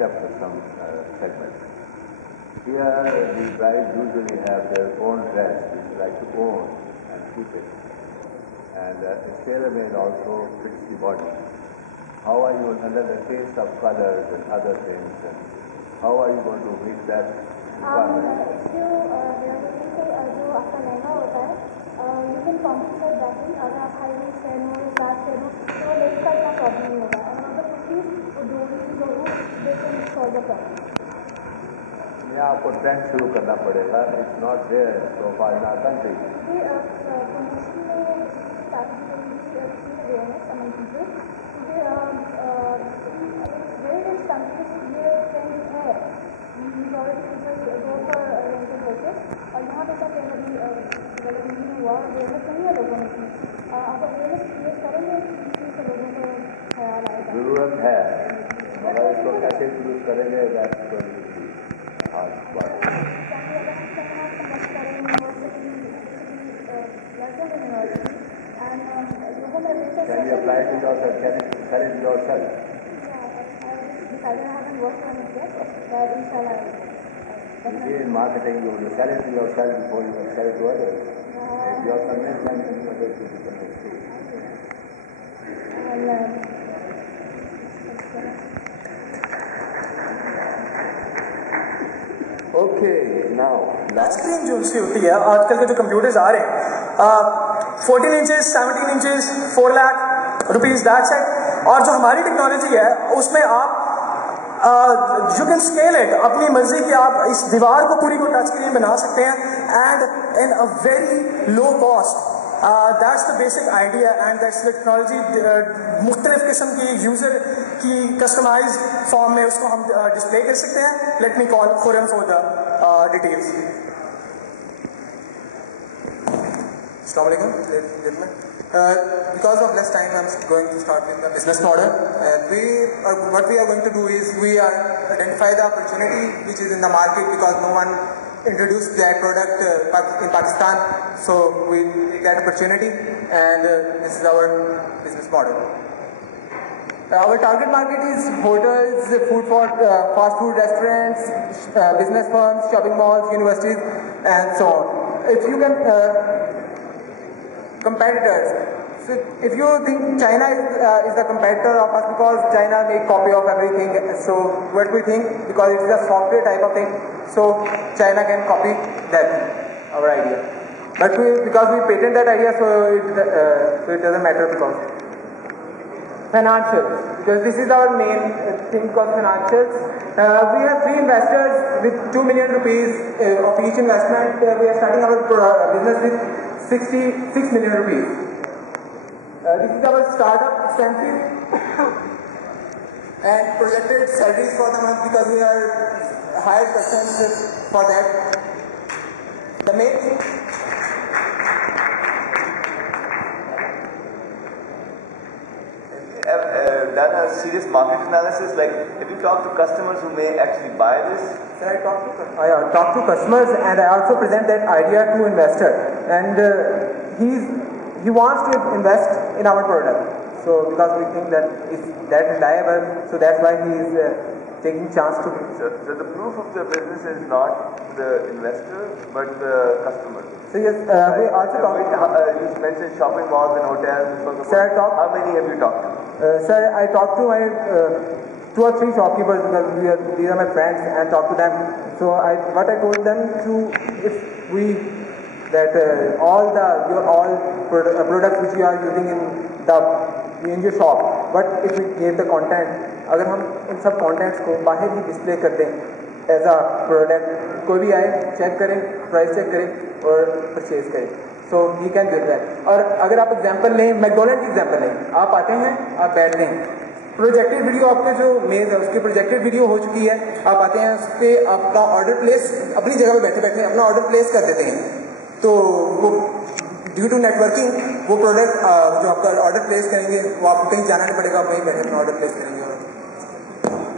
except for some segments. Here, the brides usually have their own dress, which they like to own and keep it. And it's tailor-made also fits the body. How are you, under the case of colors and other things, and how are you going to meet that requirement? If you जो आपका लहंगा होता है, you can compensate that in. अगर आप high waist पहनो या flat पहनो तो लेग का इतना प्रॉब्लम नहीं होगा. And अगर कुर्तीज वो दोनों they can solve the problem. यहाँ आपको ट्रेंड शुरू करना पड़ेगा. It's not there so far in our country. Promotion में strategy awareness among people. Various countries ये trend है. Majority people go for rental houses. और यहाँ पे सब अगर नहीं हुआ awareness नहीं है लोगों में. आप awareness create करेंगे तो लोगों को ख्याल आएगा. जरूरत है मगर इसको कैसे यूज करेंगे that's hard part. Can you apply it yourself? Can you sell it yourself? I haven't worked on it yet, but inshallah. You see, in marketing, you will sell it to yourself before you can sell it to others. If you are convinced, then others will be convinced too. Okay, now. Screen जो उसकी होती है आजकल के जो computers आ रहे हैं 14 inches 17 inches 4 lakh rupees that's it. और जो हमारी टेक्नोलॉजी है उसमें आप यू कैन स्केल इट अपनी मर्जी की. आप इस दीवार को पूरी को टच स्क्रीन बना सकते हैं and in a very low cost. That's the basic idea and that's the technology. मुख्तलिफ किस्म की यूजर की कस्टमाइज फॉर्म में उसको हम डिस्प्ले कर सकते हैं. Let me call Khurram for the details. Assalamu alaikum, ladies and gentlemen. Because of less time, I'm going to start with the business model. What we are going to do is we are identify the opportunity which is in the market because no one introduced that product in Pakistan. So we take that opportunity, and this is our business model. Our target market is hotels, fast food restaurants, business firms, shopping malls, universities, and so on. If you can. Competitors. So if you think China is the competitor of us because China make copy of everything, so what we think because it is a software type of thing, so China can copy that our idea. But because we patent that idea, so it doesn't matter because financials. Because this is our main thing called financials. We have 3 investors with 2 million rupees of each investment. We are starting our business with 66 million rupees. This is our startup expenses and projected salaries for the month because we are hired persons for that. The main thing. Done a serious market analysis, like have you talked to customers who may actually buy this? Sir, I talk to customers and I also present that idea to investor, and he wants to invest in our product. So because we think that it's that reliable, so that's why he is taking chance to. So the proof of the business is not the investor but the customer. So yes, we also talk. You mentioned shopping malls and hotels. Sir, how many have you talked to? Sir, I talked to my 2 or 3 shopkeepers because these are my friends and talk to them. So what I told them to if we that all products which you are using in your shop, but if we give the content, अगर हम इन सब contents को बाहर ही display कर दें as a product, कोई भी आए चेक करें, प्राइस चेक करें और परचेज करें. So he can do that. और अगर आप एग्जांपल लें, मैकडोनल्ड की एग्जांपल लें, आप आते हैं, आप बैठते हैं, प्रोजेक्टेड वीडियो आपके जो मेज है उसकी प्रोजेक्टेड वीडियो हो चुकी है, आप आते हैं उस पर आपका ऑर्डर प्लेस अपनी जगह पे बैठे बैठे अपना ऑर्डर प्लेस कर देते हैं. तो वो ड्यू टू नेटवर्किंग वो प्रोडक्ट जो आपका ऑर्डर प्लेस करेंगे वो आपको कहीं जाना नहीं पड़ेगा, आप वहीं बैठे अपना ऑर्डर प्लेस करेंगे.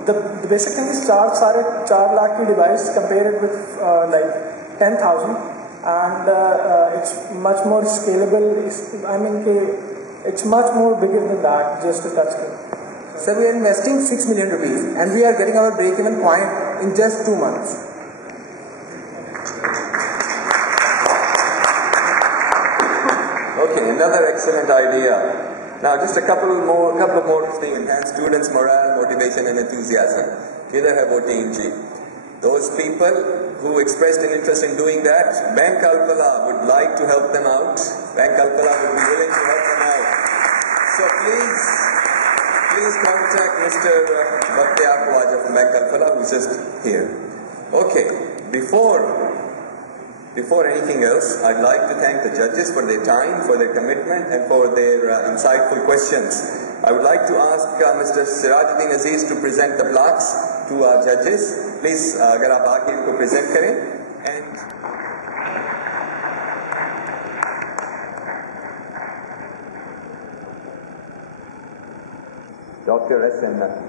The basic thing is 4 lakh की device compare with like 10,000 and it's much more scalable. It's much more bigger than that, just a touch screen. So we are investing 6 million rupees and we are getting our break-even point in just 2 months. Okay, another excellent idea. Now, just a couple of more things. Enhance students' morale, motivation, and enthusiasm. Kidhar hai wo team ji? Those people who expressed an interest in doing that, Bank Alpala would like to help them out. Bank Alpala would be willing to help them out. So please contact Mr. Bhaktiyar Khwaja from Bank Alpala, who's just here. Okay, before anything else, I'd like to thank the judges for their time, for their commitment, and for their insightful questions. I would like to ask Mr. Sirajuddin Aziz to present the plaques to our judges. Please, agar aap aake inko present kare. And Dr. S.N. Naki.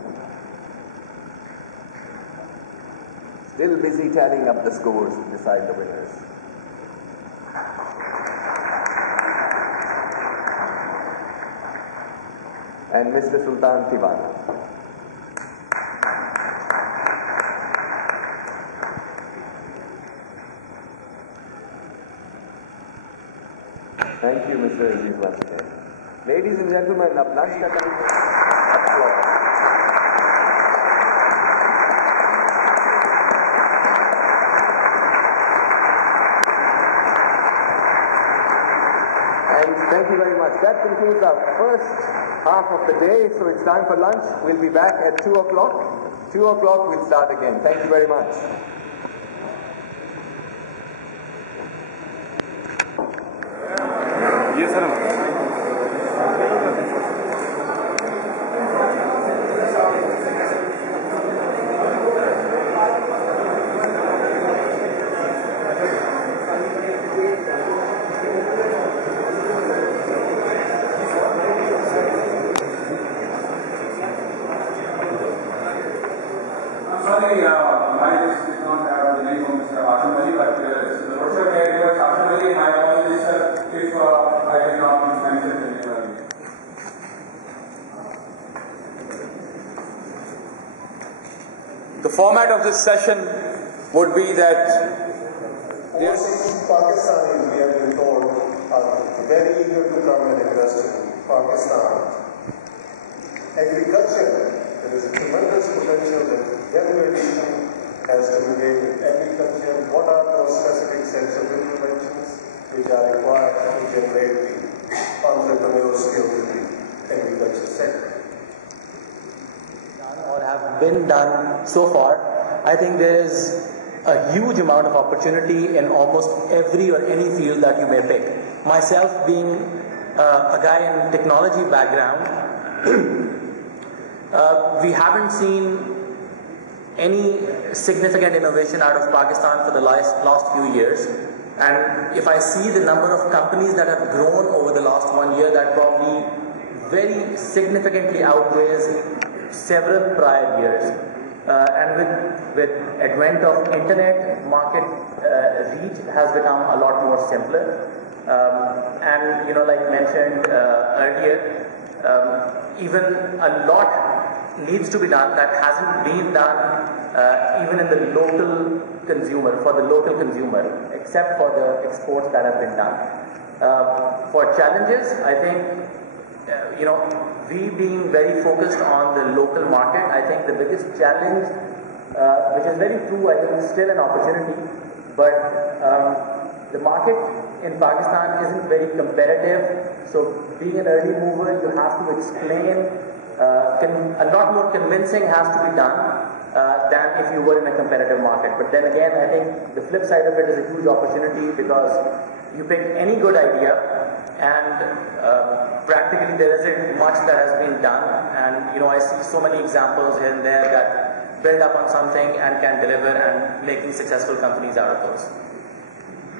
Still busy tallying up the scores to decide the winners. And Mr. Sultan Tivana. Thank you, Mr. Aziz once again. Ladies and gentlemen, now lunch ka time. Applause. And thank you very much. That concludes our first half of the day, so it's time for lunch. We'll be back at 2 o'clock. 2 o'clock we'll start again. Thank you very much. Yes, sir. The format of this session would be that Pakistanis, we have been told, are very eager to come and invest in Pakistan. Agriculture, there is a tremendous potential that young generation has to engage in agriculture. What are those specific sets of interventions which are required to generate the entrepreneurial skills in the agriculture sector? Or have been done so far, I think there is a huge amount of opportunity in almost every or any field that you may pick. Myself being a guy in technology background, we haven't seen any significant innovation out of Pakistan for the last few years. And if I see the number of companies that have grown over the last 1 year, that probably very significantly outweighs several prior years. And with advent of internet, market reach has become a lot more simpler. And like mentioned earlier, even a lot needs to be done that hasn't been done even in the local consumer, for the local consumer, except for the exports that have been done. For challenges, I think we being very focused on the local market, I think the biggest challenge, which is very true, I think is still an opportunity, but the market in Pakistan isn't very competitive, so being an early mover, you have to explain, a lot more convincing has to be done than if you were in a competitive market. But then again, I think the flip side of it is a huge opportunity, because you pick any good idea and practically there isn't much that has been done, and I see so many examples here and there that build up on something and can deliver, and making successful companies out of those.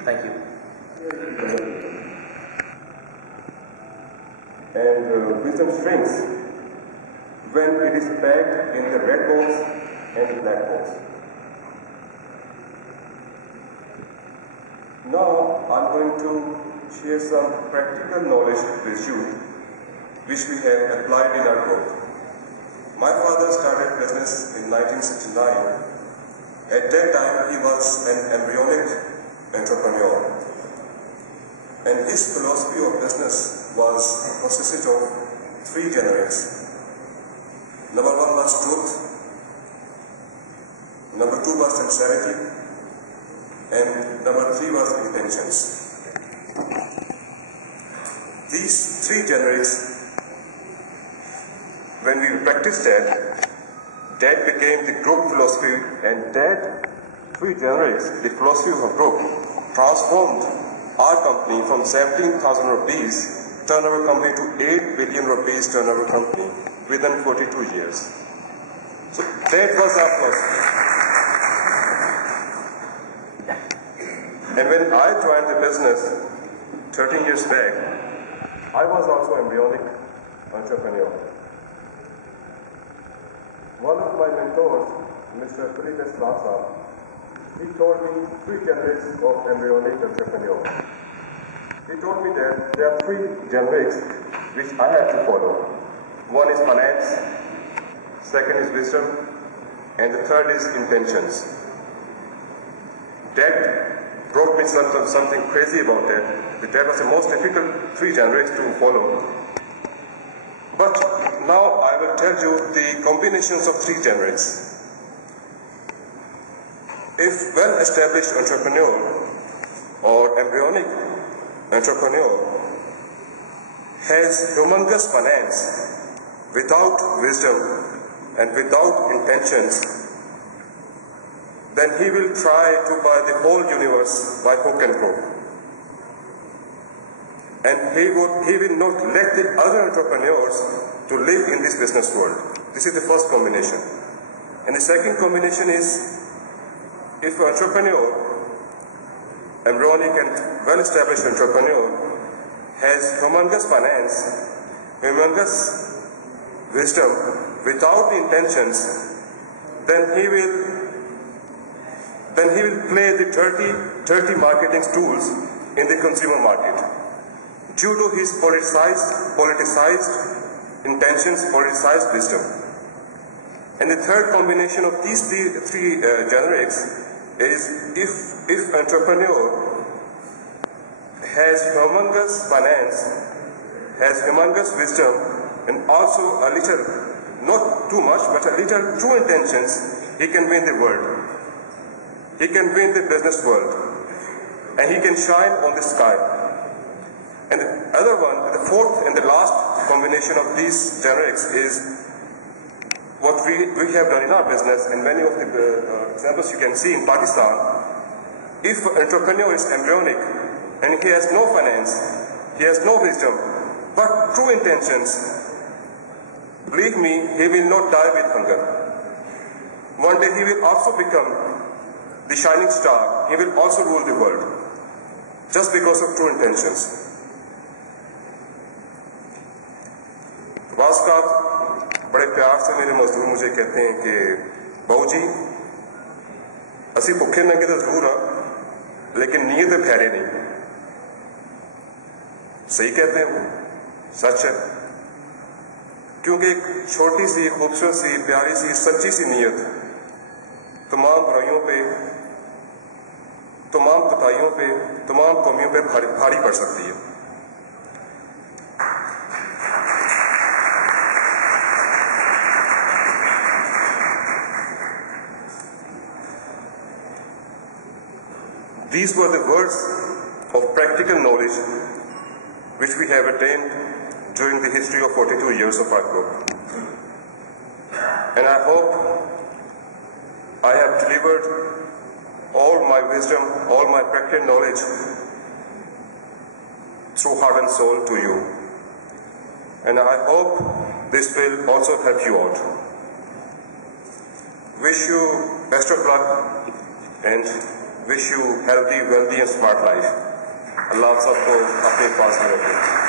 Thank you. And wisdom strings when it is packed in the red box and black box. Now I'm going to share some practical knowledge with you which we have applied in our work. My father started business in 1969. At that time, he was an embryonic entrepreneur. And his philosophy of business was consisted of 3 generics. Number 1 was truth, number 2 was sincerity, and number 3 was intentions. These 3 generics, when we practiced that became the group philosophy, and that 3 generics, the philosophy of group, transformed our company from 17,000 rupees turnover company to 8 billion rupees turnover company within 42 years. So that was our philosophy. And when I joined the business 13 years back, I was also embryonic entrepreneur. One of my mentors, Mr. Philippe Eslasa, he told me 3 generics of embryonic entrepreneur. He told me that there are 3 generics which I have to follow. One is finance, second is wisdom, and the third is intentions. That brought me something crazy about that. That was the most difficult 3 generics to follow. But now I will tell you the combinations of 3 generics. If well-established entrepreneur or embryonic entrepreneur has humongous finance without wisdom and without intentions, then he will try to buy the whole universe by hook and crook. And he will not let the other entrepreneurs to live in this business world. This is the first combination. And the second combination is, if an entrepreneur, embryonic and well-established entrepreneur, has humongous finance, humongous wisdom, without the intentions, then he will play the dirty marketing tools in the consumer market. Due to his politicized intentions, politicized wisdom. And the third combination of these three generics is if entrepreneur has humongous finance, has humongous wisdom, and also a little, not too much, but a little true intentions, he can win the world. He can win the business world. And he can shine on the sky. And the other one, the fourth and the last combination of these generics is what we have done in our business, and many of the examples you can see in Pakistan. If an entrepreneur is embryonic and he has no finance, he has no wisdom, but true intentions, believe me, he will not die with hunger. One day he will also become the shining star. He will also rule the world, just because of true intentions. वास्ता बड़े प्यार से मेरे मजदूर मुझे कहते हैं कि बाबू जी असी भुखे नंगे तो जरूर हाँ, लेकिन नीयत फैरे नहीं। सही कहते हैं वो, सच है। क्योंकि एक छोटी सी खूबसूरत सी प्यारी सी सच्ची सी नीयत तमाम बुराइयों पे, तमाम कताइयों पे, तमाम कमियों पे भारी पड़ सकती है। These were the words of practical knowledge which we have attained during the history of 42 years of our group. And I hope I have delivered all my wisdom, all my practical knowledge through heart and soul to you. And I hope this will also help you out. Wish you best of luck and wish you healthy, wealthy and smart life. Allah आप सबको अपने पास में रखे।